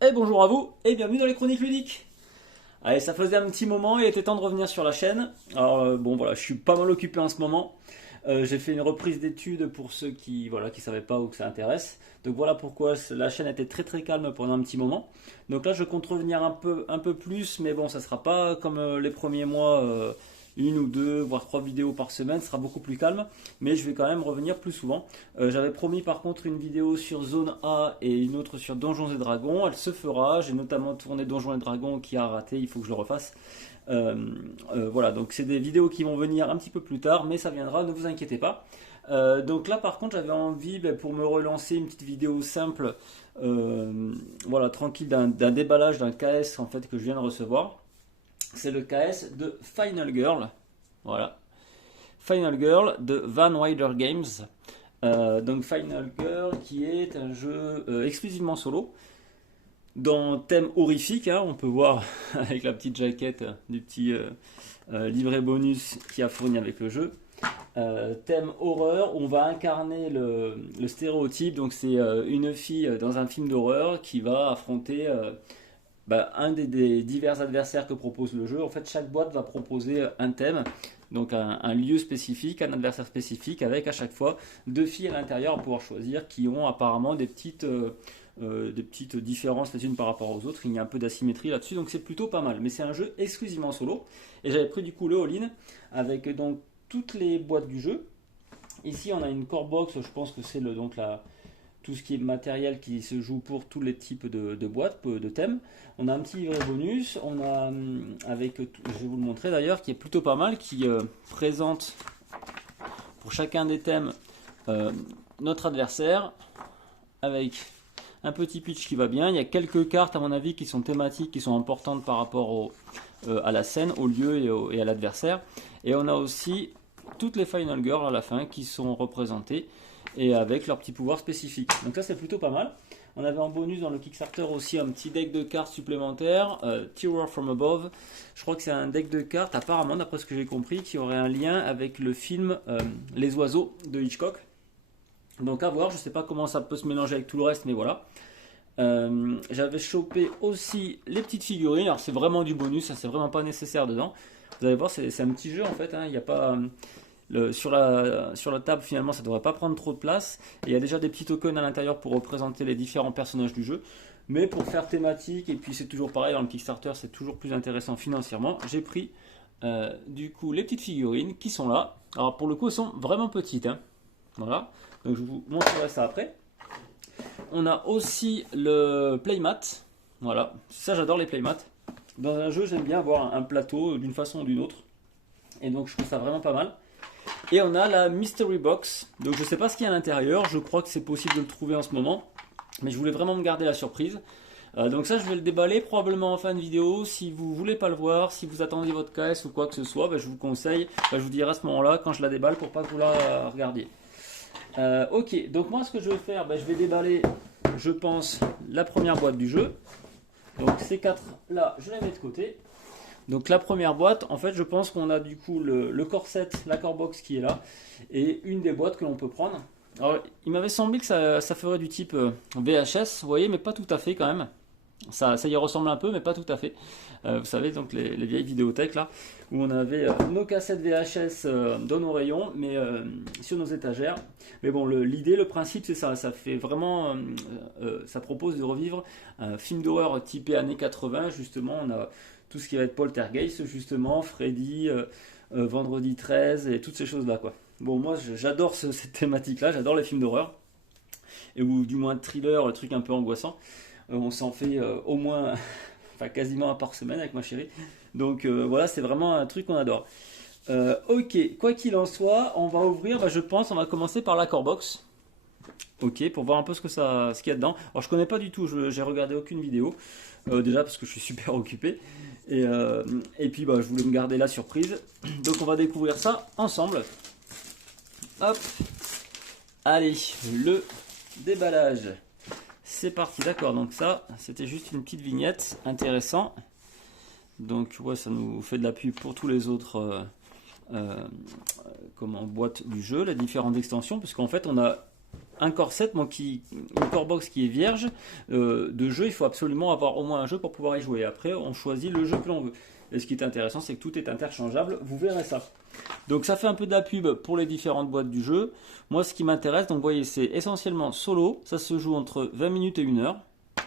Et bonjour à vous et bienvenue dans les Chroniques Ludiques. Allez, ça faisait un petit moment, il était temps de revenir sur la chaîne. Alors bon voilà, je suis pas mal occupé en ce moment. J'ai fait une reprise d'études pour ceux qui voilà qui savaient pas ou que ça intéresse. Donc voilà pourquoi la chaîne était très très calme pendant un petit moment. Donc là je compte revenir un peu plus, mais bon ça sera pas comme les premiers mois, une ou deux voire trois vidéos par semaine, ce sera beaucoup plus calme. Mais je vais quand même revenir plus souvent. J'avais promis par contre une vidéo sur Zone A et une autre sur Donjons et Dragons. Elle se fera. J'ai notamment tourné Donjons et Dragons qui a raté. Il faut que je le refasse. Voilà, donc c'est des vidéos qui vont venir un petit peu plus tard, mais ça viendra, ne vous inquiétez pas. Donc là, par contre, j'avais envie, pour me relancer, une petite vidéo simple, voilà, tranquille, d'un déballage d'un KS en fait que je viens de recevoir. C'est le KS de Final Girl, voilà, Final Girl de Van Wilder Games. Donc Final Girl qui est un jeu exclusivement solo dans thème horrifique, hein, on peut voir avec la petite jaquette du petit livret bonus qui a fourni avec le jeu. Thème horreur, on va incarner le stéréotype, donc c'est une fille dans un film d'horreur qui va affronter un des divers adversaires que propose le jeu. En fait, chaque boîte va proposer un thème, donc un lieu spécifique, un adversaire spécifique, avec à chaque fois deux filles à l'intérieur à pouvoir choisir qui ont apparemment des petites différences les unes par rapport aux autres. Il y a un peu d'asymétrie là-dessus, donc c'est plutôt pas mal. Mais c'est un jeu exclusivement solo. Et j'avais pris du coup le all-in avec donc toutes les boîtes du jeu. Ici, on a une core box, je pense que c'est tout ce qui est matériel qui se joue pour tous les types de boîtes, de thèmes. On a un petit livret bonus, on a je vais vous le montrer d'ailleurs, qui est plutôt pas mal, qui présente pour chacun des thèmes notre adversaire avec un petit pitch qui va bien. Il y a quelques cartes à mon avis qui sont thématiques, qui sont importantes par rapport à la scène, au lieu et à l'adversaire. Et on a aussi toutes les Final Girls à la fin qui sont représentées et avec leurs petits pouvoirs spécifiques. Donc ça c'est plutôt pas mal. On avait en bonus dans le Kickstarter aussi un petit deck de cartes supplémentaire, Terror from Above. Je crois que c'est un deck de cartes, apparemment d'après ce que j'ai compris, qui aurait un lien avec le film Les Oiseaux de Hitchcock. Donc à voir, je ne sais pas comment ça peut se mélanger avec tout le reste, mais voilà. J'avais chopé aussi les petites figurines. Alors c'est vraiment du bonus, ça c'est vraiment pas nécessaire dedans. Vous allez voir, c'est un petit jeu en fait. Hein. Il n'y a pas sur la table finalement, ça devrait pas prendre trop de place. Et il y a déjà des petits tokens à l'intérieur pour représenter les différents personnages du jeu. Mais pour faire thématique, et puis c'est toujours pareil dans le Kickstarter, c'est toujours plus intéressant financièrement. J'ai pris du coup les petites figurines qui sont là. Alors pour le coup, elles sont vraiment petites. Hein. Voilà. Donc je vous montrerai ça après. On a aussi le playmat. Voilà, ça j'adore les playmats. Dans un jeu, j'aime bien avoir un plateau d'une façon ou d'une autre. Et donc je trouve ça vraiment pas mal. Et on a la Mystery Box. Donc je sais pas ce qu'il y a à l'intérieur. Je crois que c'est possible de le trouver en ce moment. Mais je voulais vraiment me garder la surprise. Donc ça, je vais le déballer probablement en fin de vidéo. Si vous voulez pas le voir, si vous attendez votre KS ou quoi que ce soit, je vous conseille. Je vous dirai à ce moment-là quand je la déballe pour pas que vous la regardiez. Ok, donc moi ce que je vais faire, je vais déballer, je pense, la première boîte du jeu. Donc ces quatre là, je les mets de côté. Donc la première boîte, en fait, je pense qu'on a du coup le corset, la core box qui est là, et une des boîtes que l'on peut prendre. Alors, il m'avait semblé que ça ferait du type VHS, vous voyez, mais pas tout à fait quand même. Ça y ressemble un peu, mais pas tout à fait. Vous savez, donc les vieilles vidéothèques là, où on avait nos cassettes VHS dans nos rayons, mais sur nos étagères. Mais bon, l'idée, le principe, c'est ça. Ça fait vraiment, ça propose de revivre un film d'horreur typé années 80. Justement, on a tout ce qui va être Poltergeist, justement, Freddy, Vendredi 13 et toutes ces choses-là, quoi. Bon, moi, j'adore cette thématique-là. J'adore les films d'horreur et ou du moins thriller, truc un peu angoissant. On s'en fait au moins, enfin quasiment un par semaine avec ma chérie. Donc voilà, c'est vraiment un truc qu'on adore. Ok, quoi qu'il en soit, on va ouvrir, je pense, on va commencer par la core box. Ok, pour voir un peu ce qu'il y a dedans. Alors je connais pas du tout, j'ai regardé aucune vidéo. Déjà parce que je suis super occupé. Et puis je voulais me garder la surprise. Donc on va découvrir ça ensemble. Hop, allez, le déballage. C'est parti, d'accord, donc ça, c'était juste une petite vignette, intéressant. Donc, ouais, ça nous fait de la pub pour tous les autres boîtes du jeu, les différentes extensions, parce qu'en fait, on a un core set, une core box qui est vierge de jeu. Il faut absolument avoir au moins un jeu pour pouvoir y jouer. Après, on choisit le jeu que l'on veut. Et ce qui est intéressant, c'est que tout est interchangeable. Vous verrez ça. Donc ça fait un peu de la pub pour les différentes boîtes du jeu. Moi, ce qui m'intéresse, donc vous voyez, c'est essentiellement solo. Ça se joue entre 20 minutes et 1 heure.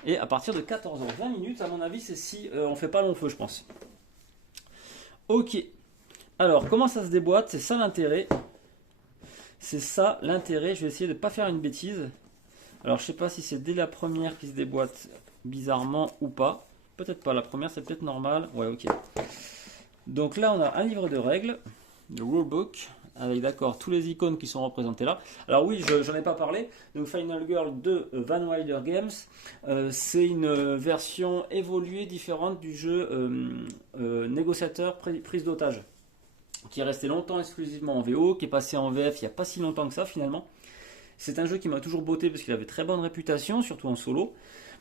Et à partir de 14h, 20 minutes, à mon avis, c'est si on fait pas long feu, je pense. Ok. Alors, comment ça se déboîte? C'est ça l'intérêt. C'est ça l'intérêt. Je vais essayer de ne pas faire une bêtise. Alors, je sais pas si c'est dès la première qui se déboîte bizarrement ou pas. Peut-être pas. La première, c'est peut-être normal. Ouais, ok. Donc là, on a un livre de règles, le rulebook, avec d'accord tous les icônes qui sont représentées là. Alors oui, j'en ai pas parlé. Donc Final Girl de Van Wilder Games, c'est une version évoluée différente du jeu négociateur prise d'otage, qui est resté longtemps exclusivement en VO, qui est passé en VF il n'y a pas si longtemps que ça finalement. C'est un jeu qui m'a toujours botté parce qu'il avait très bonne réputation, surtout en solo.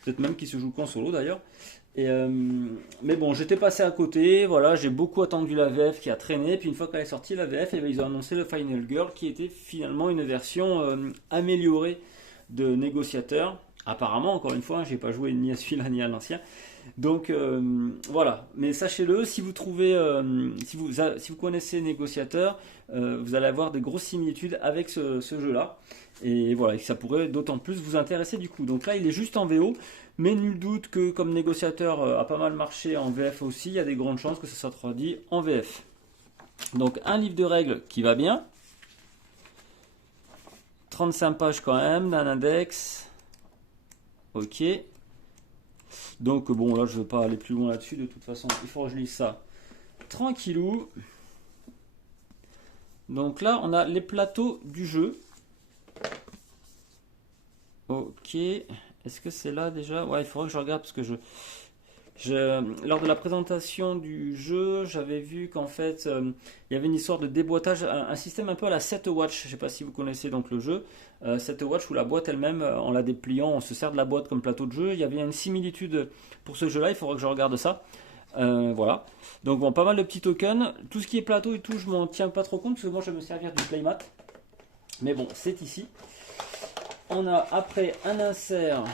Peut-être même qu'il se joue qu'en solo d'ailleurs. Mais bon, j'étais passé à côté, voilà, j'ai beaucoup attendu la VF qui a traîné, puis une fois qu'elle est sortie la VF, et bien, ils ont annoncé le Final Girl qui était finalement une version améliorée de négociateur. Apparemment, encore une fois, j'ai pas joué ni à celui-là ni à l'ancien. Donc voilà, mais sachez-le, si vous trouvez, si vous connaissez négociateur, vous allez avoir des grosses similitudes avec ce jeu-là. Et voilà, ça pourrait d'autant plus vous intéresser du coup. Donc là, il est juste en VO, mais nul doute que comme négociateur a pas mal marché en VF aussi, il y a des grandes chances que ça soit traduit en VF. Donc un livre de règles qui va bien. 35 pages quand même, d'un index. Ok. Donc bon, là je ne vais pas aller plus loin là-dessus, de toute façon, il faut que je lise ça tranquillou. Donc là, on a les plateaux du jeu. Ok, est-ce que c'est là déjà? Ouais, il faudrait que je regarde parce que lors de la présentation du jeu, j'avais vu qu'en fait, il y avait une histoire de déboîtage, un système un peu à la 7 Watch. Je ne sais pas si vous connaissez donc le jeu. 7 Watch où la boîte elle-même, en la dépliant, on se sert de la boîte comme plateau de jeu. Il y avait une similitude pour ce jeu-là, il faudrait que je regarde ça. Voilà. Donc bon, pas mal de petits tokens. Tout ce qui est plateau et tout, je m'en tiens pas trop compte parce que moi je vais me servir du playmat. Mais bon, c'est ici. On a après un insert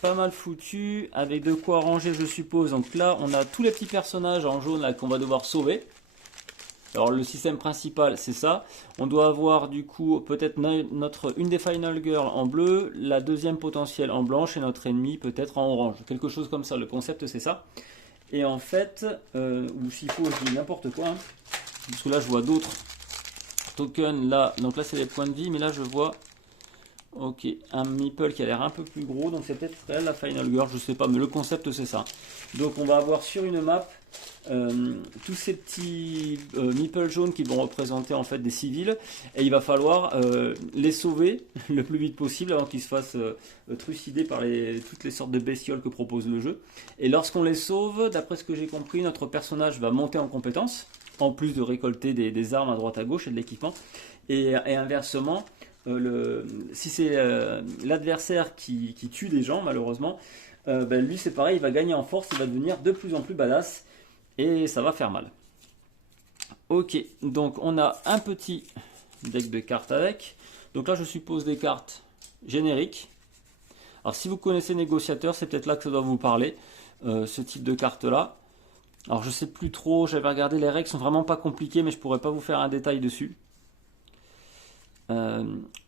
pas mal foutu, avec de quoi ranger je suppose. Donc là on a tous les petits personnages en jaune là qu'on va devoir sauver. Alors le système principal c'est ça. On doit avoir du coup peut-être une des Final Girls en bleu, la deuxième potentielle en blanche et notre ennemi peut-être en orange. Quelque chose comme ça, le concept c'est ça. Et en fait, ou s'il faut je dis n'importe quoi, hein, parce que là je vois d'autres tokens là. Donc là c'est les points de vie, mais là je vois... Ok, un meeple qui a l'air un peu plus gros, donc c'est peut-être elle la Final Girl, je sais pas, mais le concept c'est ça. Donc on va avoir sur une map tous ces petits meeples jaunes qui vont représenter en fait des civils, et il va falloir les sauver le plus vite possible avant qu'ils se fassent trucider par toutes les sortes de bestioles que propose le jeu. Et lorsqu'on les sauve, d'après ce que j'ai compris, notre personnage va monter en compétence, en plus de récolter des armes à droite à gauche et de l'équipement, et inversement. Si c'est l'adversaire qui tue des gens malheureusement, lui c'est pareil, il va gagner en force, il va devenir de plus en plus badass et ça va faire mal. Ok, donc on a un petit deck de cartes avec. Donc là je suppose des cartes génériques. Alors si vous connaissez négociateur, c'est peut-être là que ça doit vous parler, ce type de carte là. Alors je sais plus trop, j'avais regardé, les règles sont vraiment pas compliquées, mais je pourrais pas vous faire un détail dessus.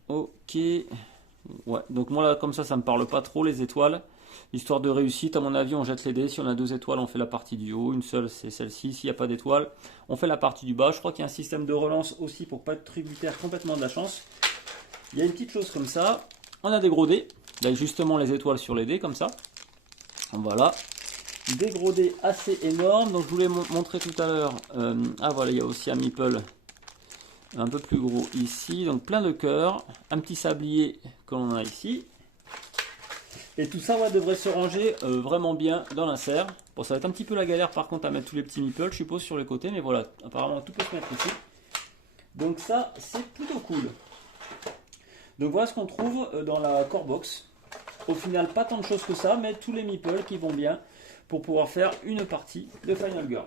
Ok, ouais, donc moi là comme ça me parle pas trop les étoiles. Histoire de réussite, à mon avis, on jette les dés. Si on a 2 étoiles, on fait la partie du haut. Une seule, c'est celle-ci. S'il n'y a pas d'étoile, on fait la partie du bas. Je crois qu'il y a un système de relance aussi pour pas être tributaire complètement de la chance. Il y a une petite chose comme ça. On a des gros dés, avec justement les étoiles sur les dés comme ça. Voilà, des gros dés assez énormes. Donc je voulais montrer tout à l'heure. Ah voilà, il y a aussi un meeple un peu plus gros ici, donc plein de cœurs, un petit sablier que l'on a ici, et tout ça devrait se ranger vraiment bien dans l'insert. Bon, ça va être un petit peu la galère par contre à mettre tous les petits meeples, je suppose, sur les côtés, mais voilà, apparemment tout peut se mettre ici, donc ça c'est plutôt cool. Donc voilà ce qu'on trouve dans la core box. Au final pas tant de choses que ça, mais tous les meeples qui vont bien pour pouvoir faire une partie de Final Girl.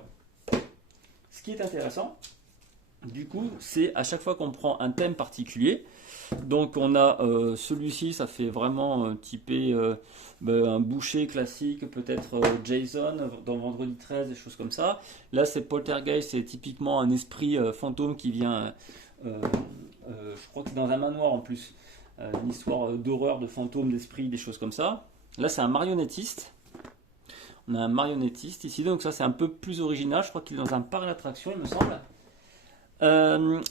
Ce qui est intéressant du coup, c'est à chaque fois qu'on prend un thème particulier, Donc on a celui-ci, ça fait vraiment typé un boucher classique, peut-être Jason dans Vendredi 13, des choses comme ça. Là c'est Poltergeist, c'est typiquement un esprit fantôme qui vient, je crois que c'est dans un manoir en plus, une histoire d'horreur, de fantômes, d'esprit, des choses comme ça. Là c'est un marionnettiste. On a un marionnettiste ici, donc ça c'est un peu plus original, je crois qu'il est dans un parc d'attractions il me semble.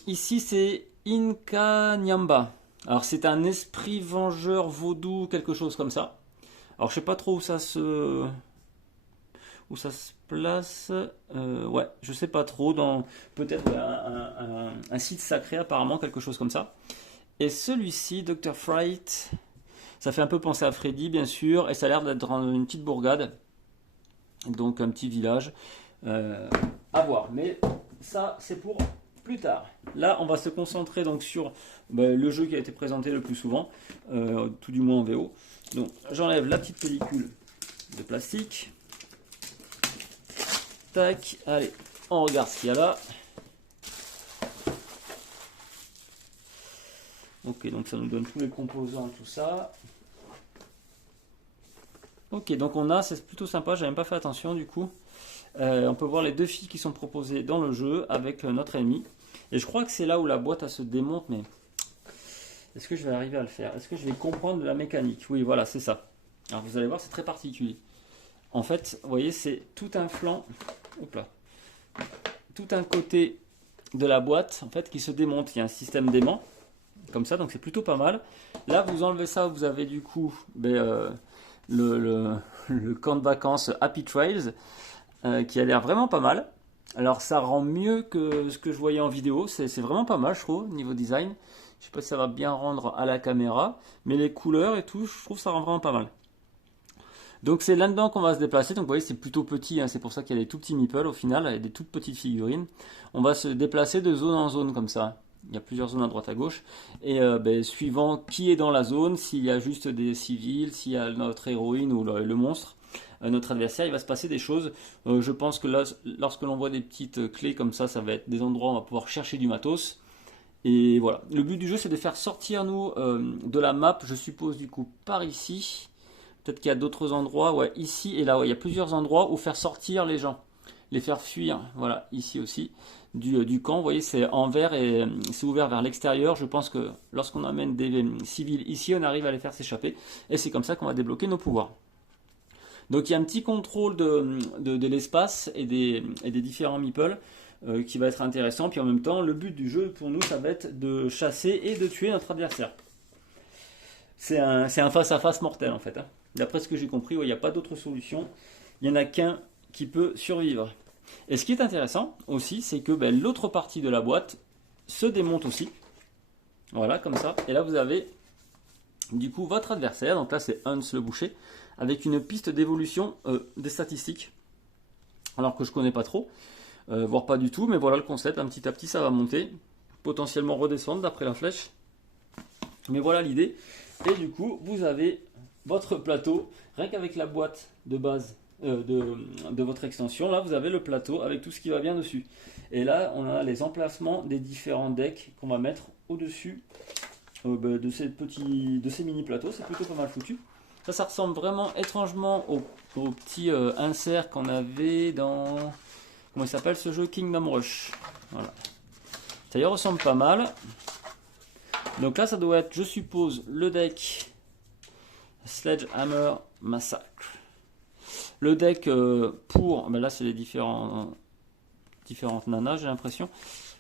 Ici c'est Inca Nyamba. Alors c'est un esprit vengeur vaudou, quelque chose comme ça. Alors je sais pas trop où ça se place. Ouais, je sais pas trop. Dans peut-être un site sacré apparemment, quelque chose comme ça. Et celui-ci, Dr. Fright, ça fait un peu penser à Freddy bien sûr, et ça a l'air d'être dans une petite bourgade, donc un petit village. À voir. Mais ça c'est pour plus tard. Là, on va se concentrer donc sur le jeu qui a été présenté le plus souvent, tout du moins en VO. Donc, j'enlève la petite pellicule de plastique. Tac, allez, on regarde ce qu'il y a là. Ok, donc ça nous donne tous les composants, tout ça. Ok, donc on a, c'est plutôt sympa, j'avais même pas fait attention du coup. On peut voir les deux filles qui sont proposées dans le jeu avec notre ennemi. Et je crois que c'est là où la boîte elle se démonte, mais est-ce que je vais arriver à le faire? Est-ce que je vais comprendre de la mécanique? Oui, voilà, c'est ça. Alors vous allez voir, c'est très particulier. En fait, vous voyez, c'est tout un flanc, hop là, tout un côté de la boîte en fait qui se démonte. Il y a un système d'aimant comme ça, donc c'est plutôt pas mal. Là, vous enlevez ça, vous avez du coup le camp de vacances Happy Trails qui a l'air vraiment pas mal. Alors ça rend mieux que ce que je voyais en vidéo, c'est vraiment pas mal je trouve, niveau design. Je sais pas si ça va bien rendre à la caméra, mais les couleurs et tout, je trouve ça rend vraiment pas mal. Donc c'est là-dedans qu'on va se déplacer, donc vous voyez c'est plutôt petit, hein. C'est pour ça qu'il y a des tout petits meeples au final, et des toutes petites figurines. On va se déplacer de zone en zone comme ça. Il y a plusieurs zones à droite à gauche, et suivant qui est dans la zone, s'il y a juste des civils, s'il y a notre héroïne ou le monstre, notre adversaire, il va se passer des choses. Je pense que là, lorsque l'on voit des petites clés comme ça va être des endroits où on va pouvoir chercher du matos. Et voilà, le but du jeu c'est de faire sortir nous de la map, je suppose du coup par ici. Peut-être qu'il y a d'autres endroits, ouais, ici et là, ouais, il y a plusieurs endroits où faire sortir les gens, les faire fuir, voilà, ici aussi, du camp. Vous voyez, c'est en vert et c'est ouvert vers l'extérieur. Je pense que lorsqu'on amène des civils ici, on arrive à les faire s'échapper. Et c'est comme ça qu'on va débloquer nos pouvoirs. Donc il y a un petit contrôle de l'espace et des différents meeples qui va être intéressant. Puis en même temps, le but du jeu pour nous, ça va être de chasser et de tuer notre adversaire. C'est un face-à-face mortel en fait. Hein. D'après ce que j'ai compris, il n'y a pas d'autre solution. Il n'y en a qu'un qui peut survivre. Et ce qui est intéressant aussi, c'est que l'autre partie de la boîte se démonte aussi. Voilà, comme ça. Et là, vous avez du coup votre adversaire. Donc là, c'est Hans le boucher. Avec une piste d'évolution des statistiques. Alors que je ne connais pas trop. Voire pas du tout. Mais voilà le concept. Un petit à petit, ça va monter. Potentiellement redescendre d'après la flèche. Mais voilà l'idée. Et du coup, vous avez votre plateau. Rien qu'avec la boîte de base de votre extension, là vous avez le plateau avec tout ce qui va bien dessus. Et là on a les emplacements des différents decks qu'on va mettre au-dessus de ces mini plateaux. C'est plutôt pas mal foutu. Ça ressemble vraiment étrangement au petit insert qu'on avait dans, comment il s'appelle ce jeu, Kingdom Rush. Voilà. Ça y ressemble pas mal. Donc là ça doit être, je suppose, le deck Sledgehammer Massacre. Le deck pour, là c'est les différentes nanas j'ai l'impression,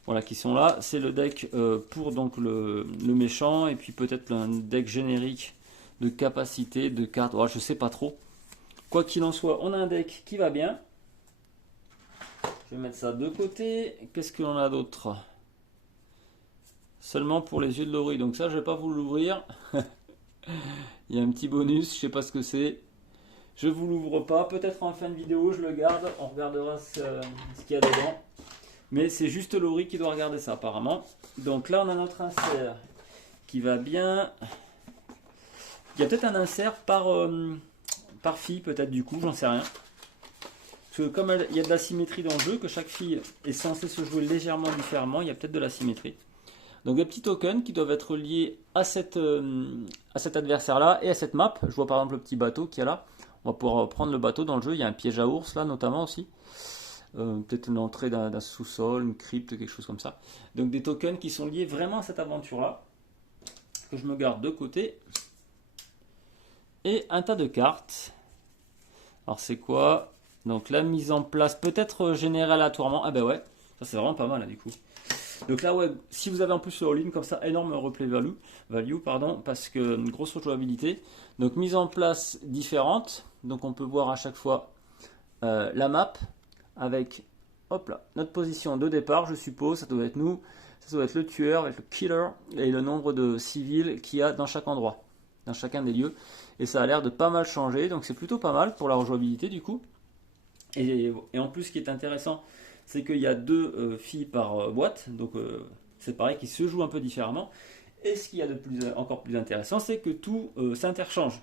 voilà qui sont là. C'est le deck pour donc le méchant, et puis peut-être un deck générique de capacité, de cartes, voilà, je sais pas trop. Quoi qu'il en soit, on a un deck qui va bien. Je vais mettre ça de côté. Qu'est-ce que l'on a d'autre? Seulement pour les yeux de Laurie, donc ça je vais pas vous l'ouvrir. Il y a un petit bonus, je sais pas ce que c'est. Je vous l'ouvre pas, peut-être en fin de vidéo je le garde, on regardera ce qu'il y a dedans. Mais c'est juste Laurie qui doit regarder ça apparemment. Donc là on a notre insert qui va bien. Il y a peut-être un insert par fille peut-être du coup, j'en sais rien. Parce que comme il y a de la symétrie dans le jeu, que chaque fille est censée se jouer légèrement différemment, il y a peut-être de la symétrie. Donc des petits tokens qui doivent être liés à cet adversaire-là et à cette map. Je vois par exemple le petit bateau qui est là. On va pouvoir prendre le bateau dans le jeu. Il y a un piège à ours là notamment aussi. Peut-être une entrée d'un sous-sol, une crypte, quelque chose comme ça. Donc des tokens qui sont liés vraiment à cette aventure-là, que je me garde de côté. Et un tas de cartes. Alors c'est quoi? Donc la mise en place peut-être générée aléatoirement. Ah ben ouais, ça c'est vraiment pas mal là, du coup. Donc là ouais, si vous avez en plus le all-in comme ça, énorme replay value pardon, parce que grosse rejouabilité. Donc mise en place différente. Donc on peut voir à chaque fois la map avec hop là, notre position de départ, je suppose, ça doit être nous, ça doit être le tueur avec le killer et le nombre de civils qu'il y a dans chaque endroit, dans chacun des lieux. Et ça a l'air de pas mal changer, donc c'est plutôt pas mal pour la rejouabilité du coup. Et en plus, ce qui est intéressant, c'est qu'il y a 2 filles par boîte, donc c'est pareil, qui se jouent un peu différemment. Et ce qu'il y a de encore plus intéressant, c'est que tout s'interchange.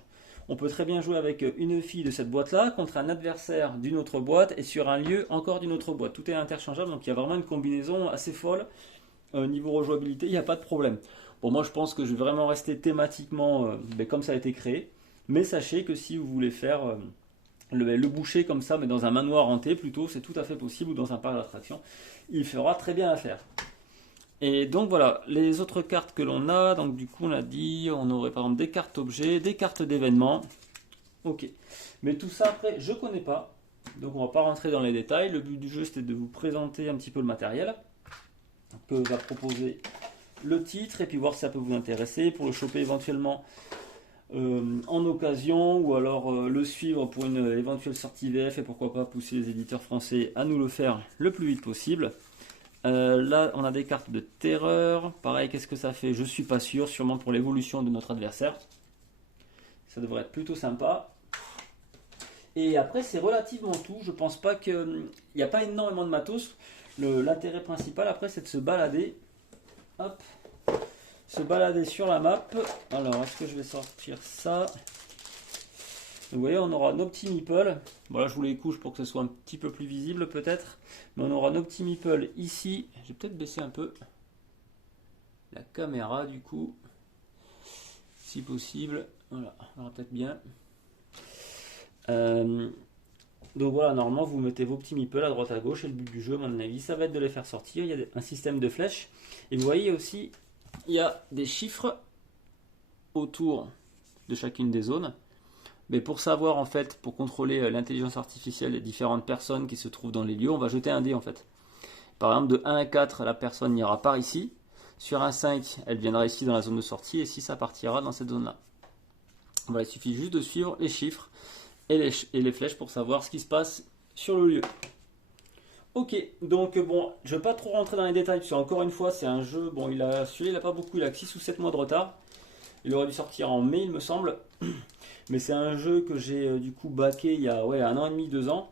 On peut très bien jouer avec une fille de cette boîte-là contre un adversaire d'une autre boîte et sur un lieu encore d'une autre boîte. Tout est interchangeable, donc il y a vraiment une combinaison assez folle. Niveau rejouabilité, il n'y a pas de problème. Bon, moi je pense que je vais vraiment rester thématiquement comme ça a été créé. Mais sachez que si vous voulez faire le boucher comme ça, mais dans un manoir hanté plutôt, c'est tout à fait possible, ou dans un parc d'attractions, il fera très bien l'affaire. Et donc voilà, les autres cartes que l'on a, donc du coup on a dit, on aurait par exemple des cartes objets, des cartes d'événements. Ok, mais tout ça après, je connais pas, donc on va pas rentrer dans les détails. Le but du jeu c'était de vous présenter un petit peu le matériel que va proposer le titre, et puis voir si ça peut vous intéresser, pour le choper éventuellement en occasion, ou alors le suivre pour une éventuelle sortie VF, et pourquoi pas pousser les éditeurs français à nous le faire le plus vite possible. Là, on a des cartes de terreur. Pareil, qu'est-ce que ça fait? Je suis pas sûr. Sûrement pour l'évolution de notre adversaire. Ça devrait être plutôt sympa. Et après, c'est relativement tout. Je pense pas qu'il n'y a pas énormément de matos. L'intérêt principal, après, c'est de se balader. Hop. Se balader sur la map. Alors, est-ce que je vais sortir ça? Vous voyez, on aura nos petits meeples. Voilà, je vous les couche pour que ce soit un petit peu plus visible peut-être. Mais on aura nos petits meeples ici. Je vais peut-être baisser un peu la caméra du coup, si possible. Voilà, on aura peut-être bien. Donc voilà, normalement vous mettez vos petits meeples à droite à gauche, et le but du jeu, à mon avis, ça va être de les faire sortir. Il y a un système de flèches. Et vous voyez aussi, il y a des chiffres autour de chacune des zones. Mais pour savoir en fait, pour contrôler l'intelligence artificielle des différentes personnes qui se trouvent dans les lieux, on va jeter un dé en fait. Par exemple, de 1 à 4, la personne n'ira pas ici. Sur un 5, elle viendra ici dans la zone de sortie, et 6, ça partira dans cette zone-là. Voilà, il suffit juste de suivre les chiffres et les flèches pour savoir ce qui se passe sur le lieu. Ok, donc bon, je ne vais pas trop rentrer dans les détails, parce qu'encore une fois, c'est un jeu, bon, celui-là, il n'a pas beaucoup, il a 6 ou 7 mois de retard. Il aurait dû sortir en mai, il me semble. Mais c'est un jeu que j'ai du coup backé il y a 1 an et demi, 2 ans.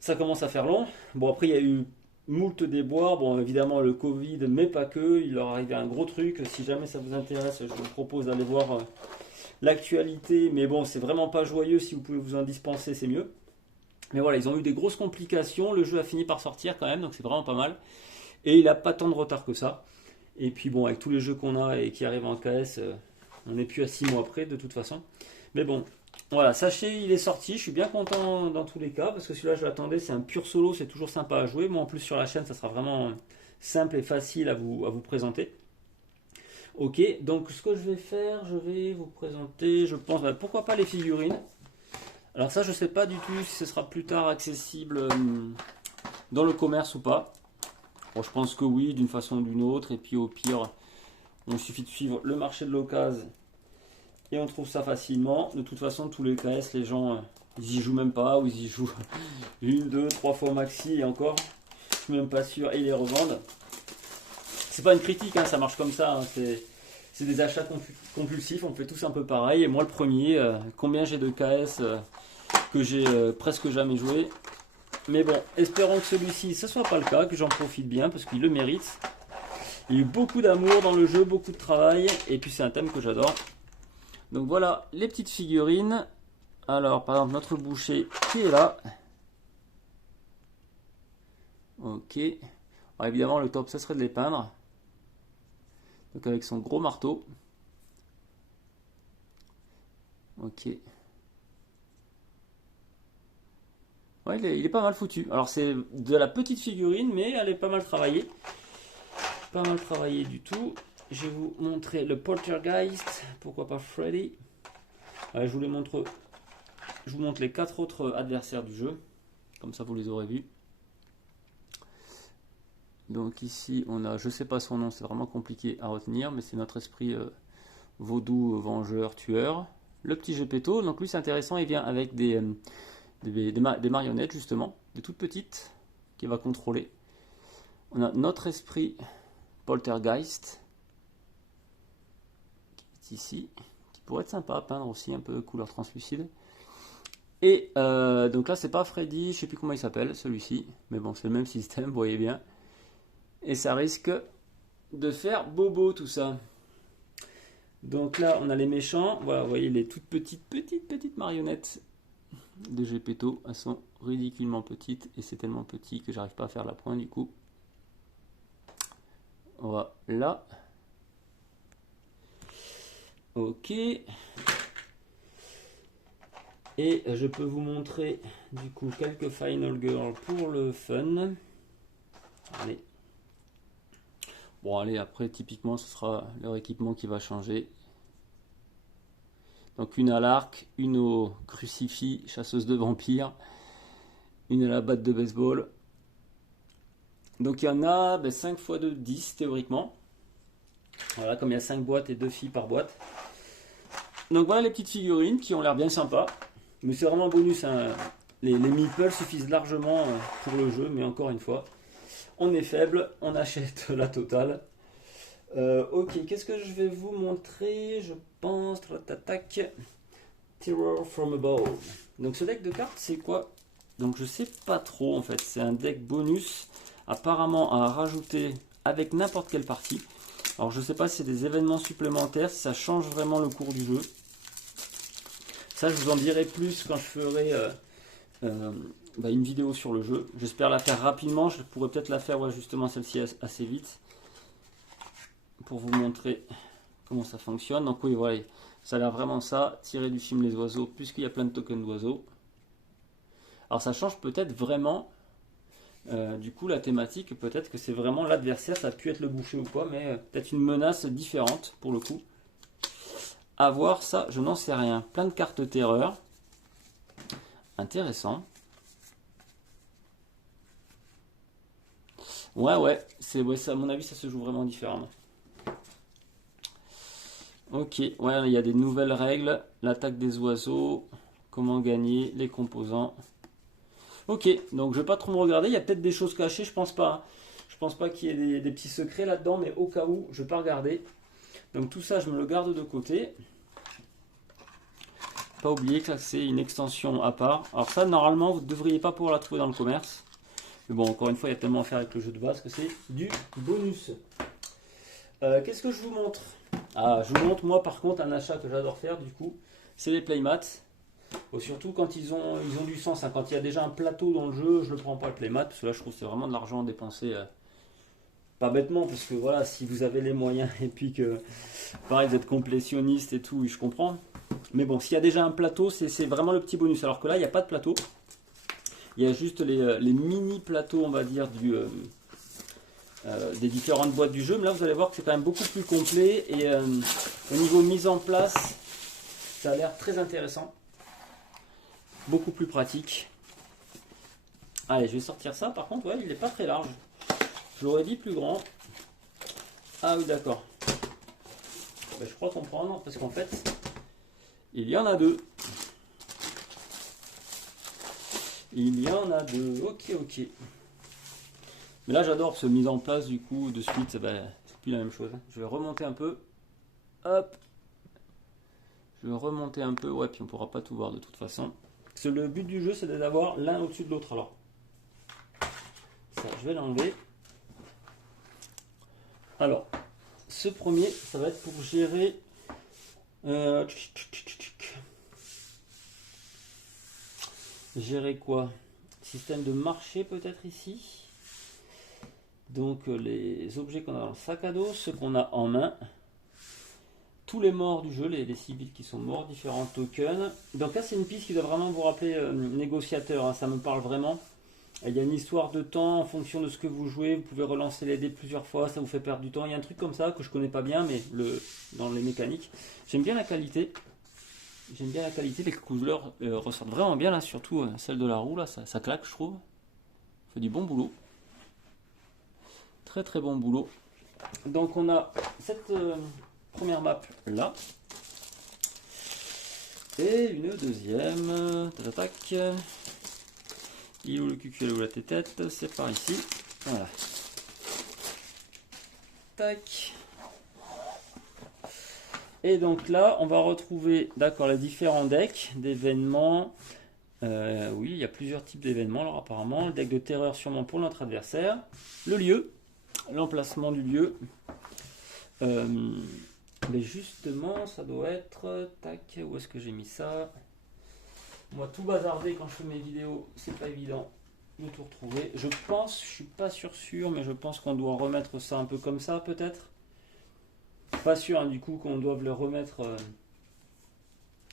Ça commence à faire long. Bon, après, il y a eu moult déboires. Bon, évidemment, le Covid, mais pas que. Il leur arrivait un gros truc. Si jamais ça vous intéresse, je vous propose d'aller voir l'actualité. Mais bon, c'est vraiment pas joyeux. Si vous pouvez vous en dispenser, c'est mieux. Mais voilà, ils ont eu des grosses complications. Le jeu a fini par sortir quand même, donc c'est vraiment pas mal. Et il n'a pas tant de retard que ça. Et puis bon, avec tous les jeux qu'on a et qui arrivent en KS, on n'est plus à 6 mois près de toute façon. Mais bon, voilà, sachez, il est sorti. Je suis bien content dans tous les cas, parce que celui-là, je l'attendais. C'est un pur solo, c'est toujours sympa à jouer. Moi, en plus, sur la chaîne, ça sera vraiment simple et facile à vous présenter. Ok, donc ce que je vais faire, je vais vous présenter, je pense, pourquoi pas les figurines. Alors ça, je sais pas du tout si ce sera plus tard accessible dans le commerce ou pas. Bon, je pense que oui, d'une façon ou d'une autre. Et puis au pire, il suffit de suivre le marché de l'occasion et on trouve ça facilement. De toute façon, tous les KS, les gens, ils y jouent même pas, ou ils y jouent 1, 2, 3 fois maxi, et encore, je suis même pas sûr, et ils les revendent. C'est pas une critique, hein, ça marche comme ça, hein, c'est des achats compulsifs, on fait tous un peu pareil. Et moi le premier, combien j'ai de KS que j'ai presque jamais joué. Mais bon, espérons que celui-ci, ce soit pas le cas, que j'en profite bien, parce qu'il le mérite. Il y a eu beaucoup d'amour dans le jeu, beaucoup de travail, et puis c'est un thème que j'adore. Donc voilà, les petites figurines. Alors, par exemple, notre boucher qui est là. Ok. Alors, évidemment, le top, ça serait de les peindre. Donc avec son gros marteau. Ok. Ouais, il est pas mal foutu. Alors c'est de la petite figurine, mais elle est pas mal travaillée. Pas mal travaillée du tout. Je vais vous montrer le Poltergeist. Pourquoi pas Freddy. Ouais, je vous montre les 4 autres adversaires du jeu. Comme ça vous les aurez vus. Donc ici on a, je sais pas son nom, c'est vraiment compliqué à retenir, mais c'est notre esprit vaudou, vengeur, tueur. Le petit Gepetto, donc lui c'est intéressant, il vient avec des marionnettes justement, des toutes petites, qu'il va contrôler. On a notre esprit Poltergeist, qui est ici, qui pourrait être sympa à peindre aussi, un peu couleur translucide. Et donc là c'est pas Freddy, je sais plus comment il s'appelle celui-ci, mais bon c'est le même système, vous voyez bien. Et ça risque de faire bobo tout ça. Donc là on a les méchants, voilà, vous voyez les toutes petites marionnettes de Gepetto. Elles sont ridiculement petites et c'est tellement petit que j'arrive pas à faire la pointe du coup. Voilà. Ok. Et je peux vous montrer du coup quelques Final Girls pour le fun. Allez. Bon allez, après typiquement ce sera leur équipement qui va changer. Donc une à l'arc, une au crucifix, chasseuse de vampires, une à la batte de baseball. Donc il y en a 5 x 2, 10 théoriquement. Voilà, comme il y a 5 boîtes et 2 filles par boîte. Donc voilà les petites figurines qui ont l'air bien sympas. Mais c'est vraiment un bonus, hein. Les meeples suffisent largement pour le jeu, mais encore une fois, on est faible, on achète la totale. Ok, qu'est-ce que je vais vous montrer? Je pense, tac, Terror from Above. Donc ce deck de cartes, c'est quoi? Donc je sais pas trop en fait, c'est un deck bonus apparemment à rajouter avec n'importe quelle partie. Alors je sais pas si c'est des événements supplémentaires, si ça change vraiment le cours du jeu. Ça je vous en dirai plus quand je ferai une vidéo sur le jeu. J'espère la faire rapidement, je pourrais peut-être la faire justement celle-ci assez vite. Pour vous montrer comment ça fonctionne. Donc oui voilà, ça a l'air vraiment ça, tiré du film Les Oiseaux, puisqu'il y a plein de tokens d'oiseaux. Alors ça change peut-être vraiment du coup la thématique, peut-être que c'est vraiment l'adversaire, ça a pu être le boucher ou quoi, mais peut-être une menace différente pour le coup. À voir ça, je n'en sais rien. Plein de cartes terreur. Intéressant. Ouais, ça, à mon avis ça se joue vraiment différemment. Ok, ouais, il y a des nouvelles règles, l'attaque des oiseaux, comment gagner, les composants. Ok, donc je vais pas trop me regarder, il y a peut-être des choses cachées, je pense pas. Je pense pas qu'il y ait des petits secrets là-dedans, mais au cas où, je vais pas regarder. Donc tout ça, je me le garde de côté. Pas oublier que c'est une extension à part. Alors ça, normalement, vous ne devriez pas pouvoir la trouver dans le commerce. Mais bon, encore une fois, il y a tellement à faire avec le jeu de base que c'est du bonus. Qu'est-ce que je vous montre? Ah, je vous montre, moi, par contre, un achat que j'adore faire, du coup, c'est les playmats. Surtout quand ils ont du sens. Hein. Quand il y a déjà un plateau dans le jeu, je ne le prends pas le playmat, parce que là, je trouve que c'est vraiment de l'argent dépensé. Pas bêtement, parce que voilà, si vous avez les moyens, et puis que, pareil, vous êtes complétionniste et tout, je comprends. Mais bon, s'il y a déjà un plateau, c'est vraiment le petit bonus. Alors que là, il n'y a pas de plateau. Il y a juste les mini plateaux, on va dire, des différentes boîtes du jeu. Mais là, vous allez voir que c'est quand même beaucoup plus complet. Et au niveau mise en place, ça a l'air très intéressant. Beaucoup plus pratique. Allez, je vais sortir ça. Par contre, ouais, il n'est pas très large. Je l'aurais dit plus grand. Ah oui, d'accord. Ben, je crois comprendre, parce qu'en fait, il y en a deux. Il y en a deux. Ok. Mais là, j'adore ce mise en place, du coup, de suite, c'est plus la même chose. Je vais remonter un peu. Hop. Je vais remonter un peu. Ouais, puis on pourra pas tout voir de toute façon. Parce que le but du jeu, c'est d'avoir l'un au-dessus de l'autre. Alors, ça, je vais l'enlever. Alors, ce premier, ça va être pour gérer... gérer quoi? Système de marché peut-être ici. Donc les objets qu'on a dans le sac à dos, ceux qu'on a en main, tous les morts du jeu, les civils qui sont morts, différents tokens. Donc là c'est une piste qui doit vraiment vous rappeler négociateur, hein, ça me parle vraiment. Il y a une histoire de temps en fonction de ce que vous jouez, vous pouvez relancer les dés plusieurs fois, ça vous fait perdre du temps. Il y a un truc comme ça que je connais pas bien, mais dans les mécaniques. J'aime bien la qualité. J'aime bien la qualité, les couleurs ressortent vraiment bien là, surtout celle de la roue là, ça claque je trouve. Ça fait du bon boulot. Très très bon boulot. Donc on a cette première map là. Et une deuxième. Tac. Il est où le cul, il est où la tête? C'est par ici. Voilà. Tac. Et donc là, on va retrouver, d'accord, les différents decks d'événements. Oui, il y a plusieurs types d'événements. Alors apparemment, le deck de terreur sûrement pour notre adversaire. Le lieu, l'emplacement du lieu. Mais justement, ça doit être... Tac, où est-ce que j'ai mis ça? Moi, tout bazardé quand je fais mes vidéos, c'est pas évident de tout retrouver. Je pense, je suis pas sûr, mais je pense qu'on doit remettre ça un peu comme ça, peut-être. Pas sûr, hein, du coup, qu'on doive le remettre...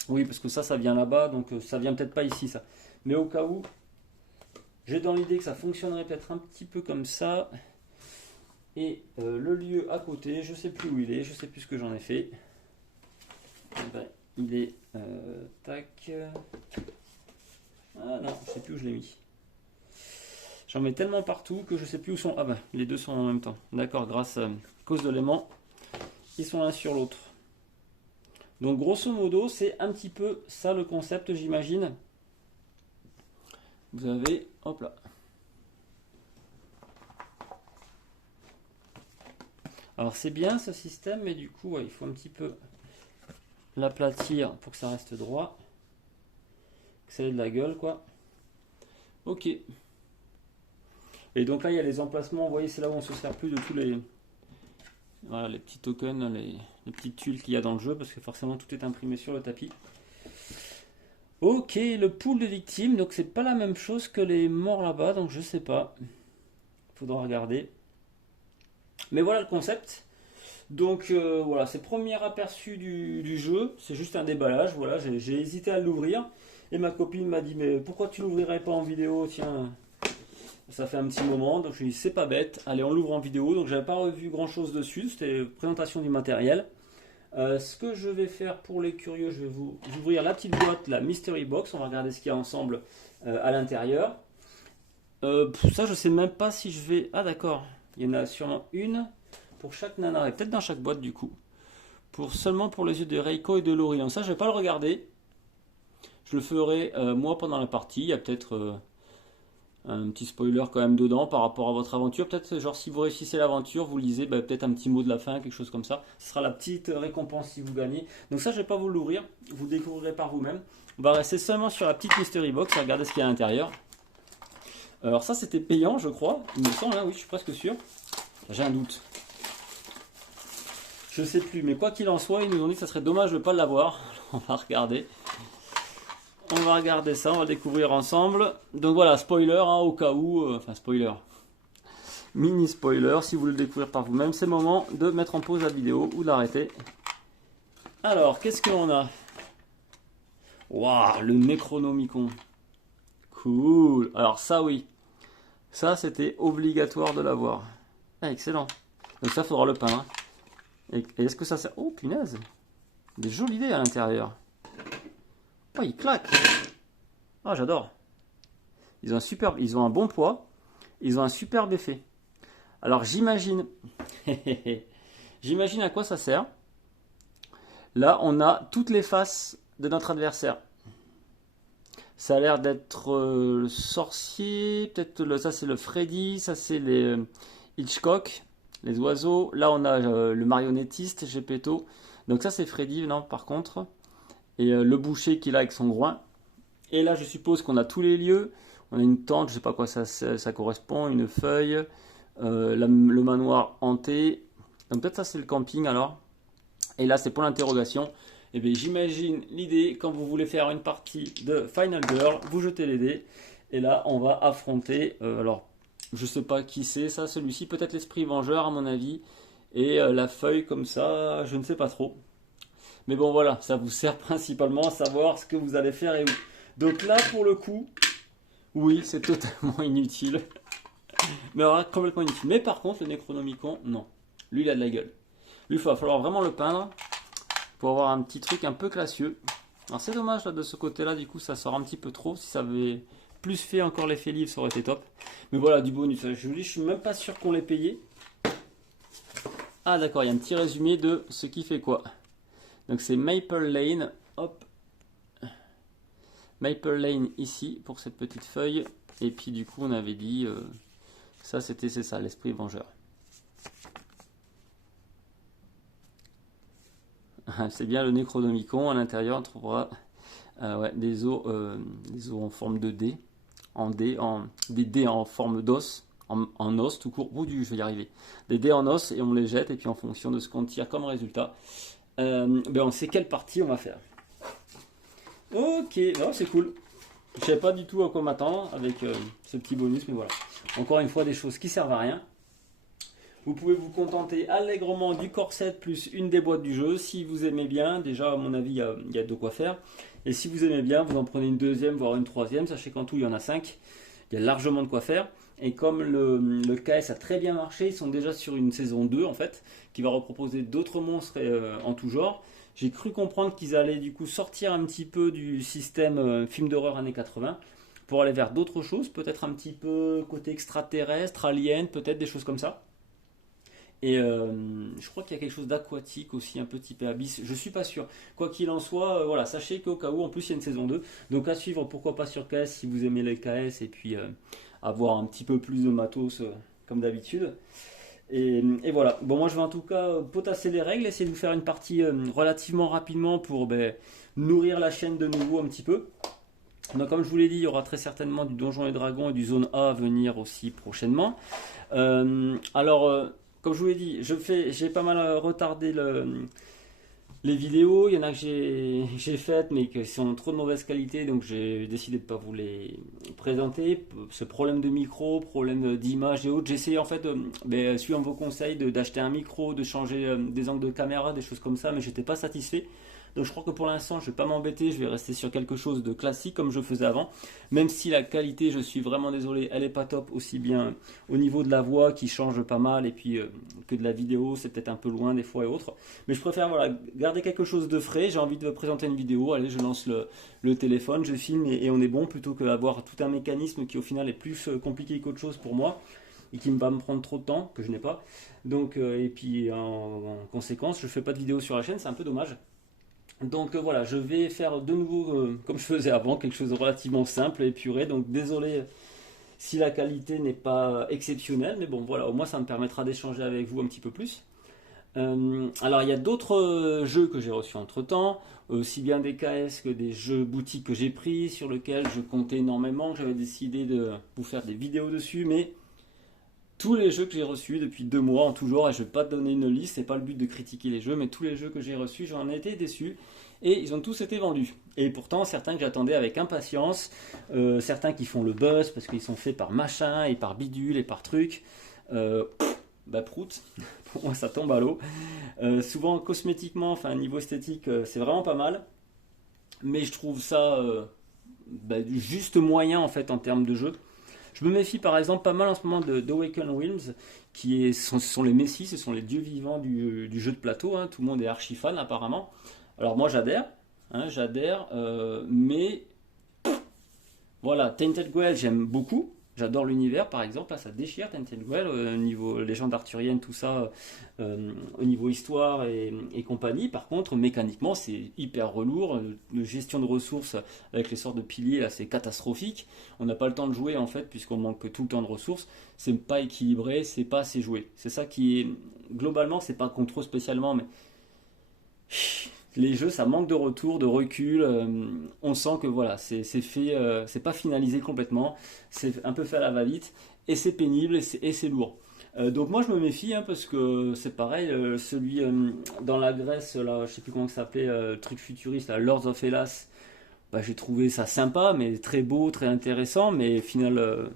Oui, parce que ça vient là-bas, donc ça vient peut-être pas ici, ça. Mais au cas où, j'ai dans l'idée que ça fonctionnerait peut-être un petit peu comme ça. Et le lieu à côté, je sais plus où il est, je sais plus ce que j'en ai fait. Eh ben, il est... tac... Ah non, je sais plus où je l'ai mis. J'en mets tellement partout que je sais plus où sont... Ah bah, les deux sont en même temps. D'accord, grâce à cause de l'aimant, ils sont l'un sur l'autre. Donc grosso modo, c'est un petit peu ça le concept, j'imagine. Vous avez... Hop là. Alors c'est bien ce système, mais du coup, ouais, il faut un petit peu l'aplatir pour que ça reste droit. Que ça ait de la gueule, quoi. Ok. Et donc là, il y a les emplacements. Vous voyez, c'est là où on se sert plus de tous les... Voilà, les petits tokens, les petites tuiles qu'il y a dans le jeu, parce que forcément, tout est imprimé sur le tapis. Ok, le pool de victimes. Donc c'est pas la même chose que les morts là-bas, donc je sais pas. Faudra regarder. Mais voilà le concept. Donc voilà, c'est le premier aperçu du jeu. C'est juste un déballage. Voilà, j'ai hésité à l'ouvrir. Et ma copine m'a dit, mais pourquoi tu l'ouvrirais pas en vidéo? Tiens, ça fait un petit moment. Donc je lui ai dit, c'est pas bête. Allez, on l'ouvre en vidéo. Donc j'avais pas revu grand chose dessus. C'était présentation du matériel. Ce que je vais faire pour les curieux, je vais vous ouvrir la petite boîte, la Mystery Box. On va regarder ce qu'il y a ensemble à l'intérieur. Ça, je sais même pas si je vais... Ah d'accord, il y en a sûrement une pour chaque nana. Et peut-être dans chaque boîte du coup. Seulement pour les yeux de Reiko et de Lori. Donc ça, je vais pas le regarder. Je le ferai moi pendant la partie. Il y a peut-être un petit spoiler quand même dedans par rapport à votre aventure. Peut-être genre si vous réussissez l'aventure, vous lisez peut-être un petit mot de la fin, quelque chose comme ça. Ce sera la petite récompense si vous gagnez. Donc ça, je vais pas vous l'ouvrir. Vous le découvrirez par vous-même. On va rester seulement sur la petite Mystery Box et regarder ce qu'il y a à l'intérieur. Alors ça, c'était payant, je crois. Il me semble, hein, oui, je suis presque sûr. J'ai un doute. Je sais plus, mais quoi qu'il en soit, ils nous ont dit que ça serait dommage de ne pas l'avoir. On va regarder. On va regarder ça, on va découvrir ensemble. Donc voilà, spoiler, hein, au cas où, enfin spoiler, mini spoiler, si vous voulez le découvrir par vous-même, c'est le moment de mettre en pause la vidéo ou de l'arrêter. Alors, qu'est-ce qu'on a? Waouh, le Necronomicon. Cool. Alors ça, oui. Ça, c'était obligatoire de l'avoir. Ah, excellent. Donc ça, faudra le peindre. Et est-ce que ça sert... Oh, punaise. Des jolies idées à l'intérieur. Oh, il claque. Ah, j'adore. Ils ont un bon poids. Ils ont un superbe effet. Alors, j'imagine... J'imagine à quoi ça sert. Là, on a toutes les faces de notre adversaire. Ça a l'air d'être le sorcier. Peut-être ça, c'est le Freddy. Ça, c'est les Hitchcock. Les oiseaux. Là, on a le marionnettiste, Gepetto. Donc ça, c'est Freddy, non, par contre. Et le boucher qui est là avec son groin. Et là, je suppose qu'on a tous les lieux. On a une tente, je ne sais pas à quoi ça correspond, une feuille, le manoir hanté. Donc peut-être ça, c'est le camping, alors. Et là, c'est pour l'interrogation. Et bien, j'imagine l'idée, quand vous voulez faire une partie de Final Girl, vous jetez les dés. Et là, on va affronter... alors, Je sais pas qui c'est ça, celui-ci, peut-être l'esprit vengeur à mon avis. Et la feuille comme ça, je ne sais pas trop. Mais bon voilà, ça vous sert principalement à savoir ce que vous allez faire et où. Donc là pour le coup, oui c'est totalement inutile. Mais alors, complètement inutile. Mais par contre le Necronomicon, non. Lui il a de la gueule. Lui il va falloir vraiment le peindre pour avoir un petit truc un peu classieux. Alors c'est dommage là de ce côté là, du coup ça sort un petit peu trop. Si ça avait plus fait encore l'effet livre ça aurait été top. Mais voilà du bonus, je vous dis je suis même pas sûr qu'on l'ait payé. Ah d'accord, il y a un petit résumé de ce qui fait quoi. Donc c'est Maple Lane, hop, Maple Lane ici pour cette petite feuille. Et puis du coup on avait dit, ça c'est ça, l'esprit vengeur. C'est bien le Necronomicon, à l'intérieur on trouvera ouais, des os en forme de dés, des dés en forme d'os. En os tout court, je vais y arriver. Des dés en os et on les jette et puis en fonction de ce qu'on tire comme résultat, ben on sait quelle partie on va faire. Ok, non, c'est cool. Je savais pas du tout à quoi m'attendre avec ce petit bonus, mais voilà. Encore une fois, des choses qui servent à rien. Vous pouvez vous contenter allègrement du corset plus une des boîtes du jeu. Si vous aimez bien, déjà à mon avis, il y a de quoi faire. Et si vous aimez bien, vous en prenez une deuxième, voire une troisième. Sachez qu'en tout, il y en a 5. Il y a largement de quoi faire. Et comme le KS a très bien marché, ils sont déjà sur une saison 2 en fait, qui va reproposer d'autres monstres en tout genre. J'ai cru comprendre qu'ils allaient du coup sortir un petit peu du système film d'horreur années 80 pour aller vers d'autres choses, peut-être un petit peu côté extraterrestre, alien, peut-être des choses comme ça. Et je crois qu'il y a quelque chose d'aquatique aussi, un petit peu abyss, je suis pas sûr. Quoi qu'il en soit, voilà, sachez qu'au cas où, en plus il y a une saison 2, donc à suivre, pourquoi pas sur KS si vous aimez les KS et puis avoir un petit peu plus de matos comme d'habitude. Et voilà, bon moi je vais en tout cas potasser les règles, essayer de vous faire une partie relativement rapidement pour nourrir la chaîne de nouveau un petit peu. Donc comme je vous l'ai dit, il y aura très certainement du Donjons et Dragons et du Zone A à venir aussi prochainement. Alors, comme je vous l'ai dit, j'ai pas mal retardé les vidéos. Il y en a que j'ai faites, mais qui sont de trop de mauvaise qualité, donc j'ai décidé de ne pas vous les présenter. Ce problème de micro, problème d'image et autres, j'ai essayé en fait, suivant vos conseils, d'acheter un micro, de changer des angles de caméra, des choses comme ça, mais j'étais pas satisfait. Donc je crois que pour l'instant je ne vais pas m'embêter, je vais rester sur quelque chose de classique comme je faisais avant. Même si la qualité, je suis vraiment désolé, elle n'est pas top, aussi bien au niveau de la voix qui change pas mal et puis que de la vidéo, c'est peut-être un peu loin des fois et autres. Mais je préfère voilà, garder quelque chose de frais, j'ai envie de vous présenter une vidéo, allez je lance le téléphone, je filme et on est bon plutôt qu'avoir tout un mécanisme qui au final est plus compliqué qu'autre chose pour moi et qui va me prendre trop de temps que je n'ai pas. Donc, et puis en conséquence, je ne fais pas de vidéo sur la chaîne, c'est un peu dommage. Donc voilà, je vais faire de nouveau comme je faisais avant, quelque chose de relativement simple et épuré. Donc désolé si la qualité n'est pas exceptionnelle, mais bon voilà, au moins ça me permettra d'échanger avec vous un petit peu plus. Alors il y a d'autres jeux que j'ai reçus entre temps, aussi bien des KS que des jeux boutiques que j'ai pris, sur lesquels je comptais énormément, que j'avais décidé de vous faire des vidéos dessus, mais tous les jeux que j'ai reçus depuis 2 mois en tout genre, et je ne vais pas te donner une liste, c'est pas le but de critiquer les jeux, mais tous les jeux que j'ai reçus, j'en ai été déçu, et ils ont tous été vendus. Et pourtant, certains que j'attendais avec impatience, certains qui font le buzz parce qu'ils sont faits par machin, et par bidule, et par truc, prout, pour moi ça tombe à l'eau. Souvent cosmétiquement, enfin niveau esthétique, c'est vraiment pas mal, mais je trouve ça juste moyen en fait en termes de jeu. Je me méfie par exemple pas mal en ce moment d'Awaken Realms, ce sont les messies, ce sont les dieux vivants du jeu de plateau, hein. Tout le monde est archi fan apparemment. Alors moi j'adhère, hein, mais voilà, Tainted Grail j'aime beaucoup, j'adore l'univers par exemple, là ça déchire Tainted Grail, au niveau légende arthurienne, tout ça, au niveau histoire et compagnie. Par contre, mécaniquement c'est hyper relourd, de gestion de ressources avec les sortes de piliers là c'est catastrophique, on n'a pas le temps de jouer en fait puisqu'on manque tout le temps de ressources, c'est pas équilibré, c'est pas assez joué. C'est ça qui est, globalement c'est pas contre eux spécialement, mais les jeux, ça manque de retour, de recul. On sent que voilà, c'est fait, c'est pas finalisé complètement. C'est un peu fait à la va-vite et c'est pénible et c'est lourd. Donc moi je me méfie hein, parce que c'est pareil, celui dans la Grèce, là, je sais plus comment ça s'appelait, truc futuriste, là, Lords of Hellas. J'ai trouvé ça sympa, mais très beau, très intéressant, mais au final,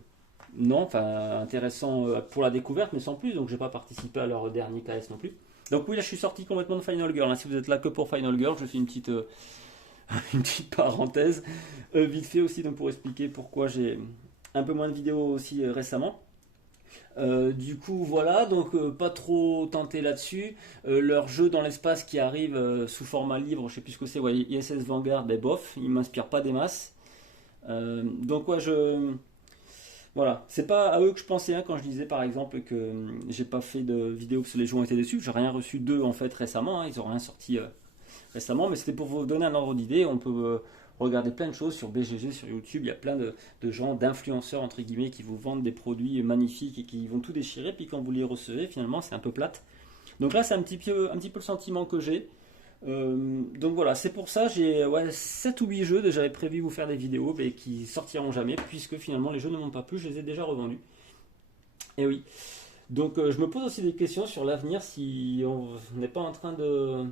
non, enfin intéressant pour la découverte, mais sans plus. Donc j'ai pas participé à leur dernier KS non plus. Donc oui, là je suis sorti complètement de Final Girl, hein. Si vous êtes là que pour Final Girl, je fais une petite, une petite parenthèse vite fait aussi, donc pour expliquer pourquoi j'ai un peu moins de vidéos aussi récemment. Du coup, voilà, donc pas trop tenté là-dessus. Leur jeu dans l'espace qui arrive sous format livre, je sais plus ce que c'est, ouais, ISS Vanguard, ben bof, il m'inspire pas des masses. Donc, ouais, voilà, c'est pas à eux que je pensais, hein, quand je disais par exemple que j'ai pas fait de vidéo parce que les gens étaient déçus. J'ai rien reçu d'eux en fait récemment, hein, ils ont rien sorti récemment, mais c'était pour vous donner un ordre d'idée. On peut regarder plein de choses sur BGG, sur YouTube. Il y a plein de gens, d'influenceurs entre guillemets, qui vous vendent des produits magnifiques et qui vont tout déchirer. Puis quand vous les recevez, finalement, c'est un peu plate. Donc là, c'est un petit peu le sentiment que j'ai. Donc voilà, c'est pour ça j'ai 7 ou 8 jeux. J'avais prévu vous faire des vidéos mais qui sortiront jamais puisque finalement les jeux ne m'ont pas plu, je les ai déjà revendus. Et oui. Donc je me pose aussi des questions sur l'avenir si on n'est pas en train de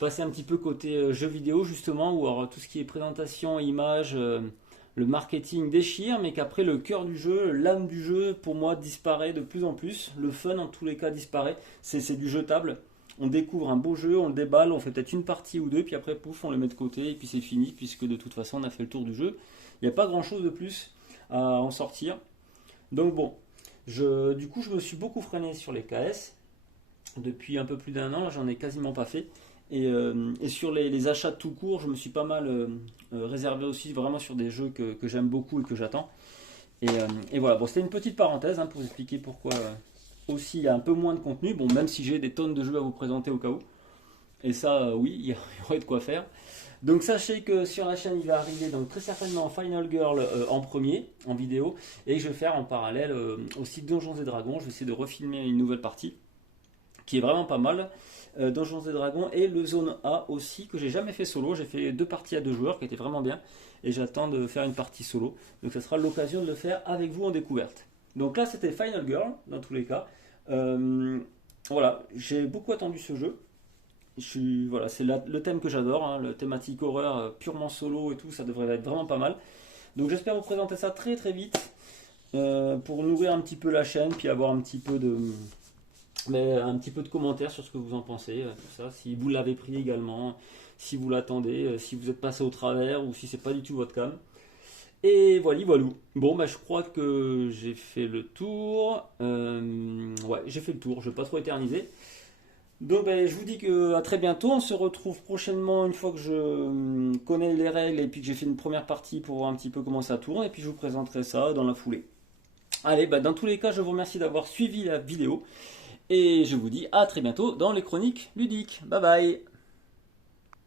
passer un petit peu côté jeux vidéo justement, ou alors tout ce qui est présentation, image, le marketing déchire, mais qu'après le cœur du jeu, l'âme du jeu pour moi disparaît de plus en plus, le fun en tous les cas disparaît, c'est du jetable. On découvre un beau jeu, on le déballe, on fait peut-être une partie ou deux, puis après pouf, on le met de côté et puis c'est fini puisque de toute façon on a fait le tour du jeu. Il n'y a pas grand chose de plus à en sortir. Donc bon, du coup je me suis beaucoup freiné sur les KS depuis un peu plus d'un an, là j'en ai quasiment pas fait. Et sur les achats tout court, je me suis pas mal réservé aussi vraiment sur des jeux que j'aime beaucoup et que j'attends. Et voilà, bon, c'était une petite parenthèse hein, pour vous expliquer pourquoi aussi il y a un peu moins de contenu. Bon, même si j'ai des tonnes de jeux à vous présenter au cas où. Et ça, oui, il y aurait de quoi faire. Donc sachez que sur la chaîne, il va arriver donc très certainement Final Girl en premier, en vidéo. Et je vais faire en parallèle aussi Donjons et Dragons. Je vais essayer de refilmer une nouvelle partie qui est vraiment pas mal. Donjons et Dragons et le Zone A aussi, que j'ai jamais fait solo. J'ai fait 2 parties à 2 joueurs qui étaient vraiment bien. Et j'attends de faire une partie solo. Donc ça sera l'occasion de le faire avec vous en découverte. Donc là c'était Final Girl dans tous les cas. Voilà, j'ai beaucoup attendu ce jeu. Voilà, c'est le thème que j'adore, hein, le thématique horreur purement solo et tout, ça devrait être vraiment pas mal. Donc j'espère vous présenter ça très très vite pour nourrir un petit peu la chaîne, puis avoir un petit peu de commentaires sur ce que vous en pensez, tout ça. Si vous l'avez pris également, si vous l'attendez, si vous êtes passé au travers ou si c'est pas du tout votre cam. Et voilà, voilou. Bon, bah, je crois que j'ai fait le tour. Ouais, j'ai fait le tour, je vais pas trop éterniser. Donc, bah, je vous dis à très bientôt. On se retrouve prochainement une fois que je connais les règles et puis que j'ai fait une première partie pour voir un petit peu comment ça tourne. Et puis, je vous présenterai ça dans la foulée. Allez, bah, dans tous les cas, je vous remercie d'avoir suivi la vidéo. Et je vous dis à très bientôt dans les chroniques ludiques. Bye bye!